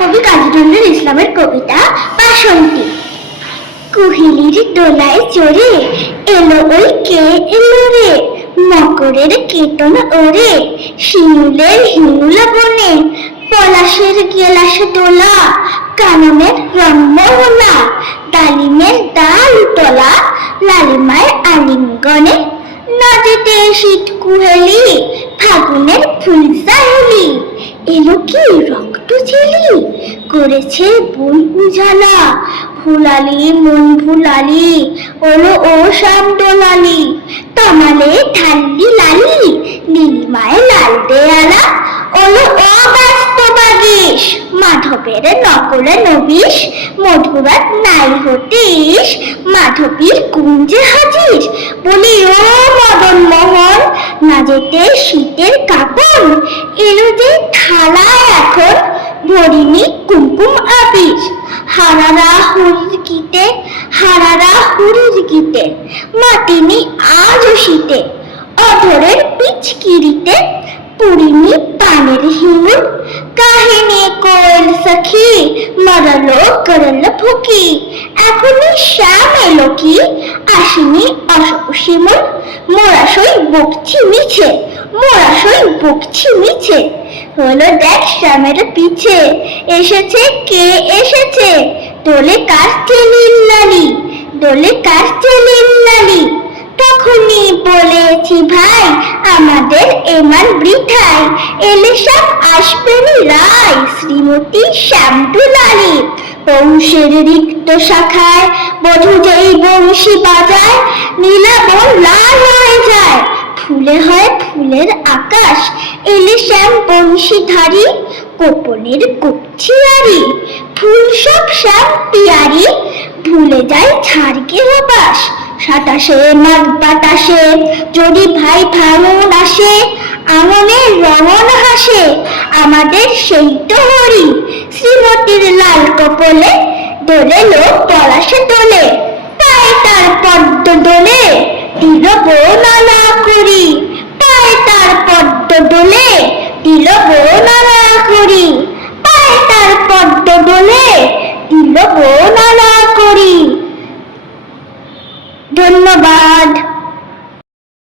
কবি কাজী ইসলামের কবিতা বাসন্তী। কুহিলির দোলায় চড়ে এলো ওই কে এলো রে? মকরের কেতন ওরে, শিমুলের হিমুল বনে, পলাশের গেলাস দোলা, কাননের রম্যহলা ডালিমের ডাল তোলা লালিমায় আলিঙ্গনে নদীতে শীত কুহেলি, ফাগুনের ফুল এলো কি রক্ত ছেলি করেছে বই উজালা। ফুলালি, মন ফুলালি, ওলো ও শাম দোলালি তমালে ঠান্ডি লালি, নীলিমায় লাল দেয়ালা। ওলো ও ব্যস্ত বাগিস মাধবের নকলে নবিস মধুরাত নাই হতিস মাধবীর কুঞ্জে হাজির বলি, ও মদন মোহন যেতে শীতের কাপড়। এলো যে থালায় এখন ভরিনি কুমকুম আবির হারারা গীতে হারারা গীতে, মাতিনি আজ শীতে। অধরের পিচকিরিতে পুরিনি পানের হিমুর। কাহিনী কোয়েল সখী, মরলো করল ফুকি। এখনই শ্যাম এলো কি? আসেনি অসীমন মোরাশই বকছি মিছে মোরাশই বকছি মিছে, হলো দেখ শ্যামের পিছে, এসেছে, কে এসেছে? দোলে কাশছে লিল্লালি দোলে কাশছে বলেছি, ভাই, আমাদের এমান বৃথায় এলে সব আসবেনি রায়, শ্রীমতী শ্যামদুলালি। বংশের রিক্ত শাখায় বধু যেই বংশী বাজায় নীলাবন লাল হয়ে যায়। ফুলে হয় ফুলের আকাশ, এলে শ্যাম বংশীধারী কোপনের কুপছিয়ারি ফুল সব শ্যাম পিয়ারি, ভুলে যায় ছাড়কে হবাস সাতাশে মাঘ বাতাসে, যদি ভাই ফাগুন আসে আঙনের রমন হাসে, আমাদের সেই তো হরি। শ্রীমতির লাল কপলে দোলে লোক পলাশে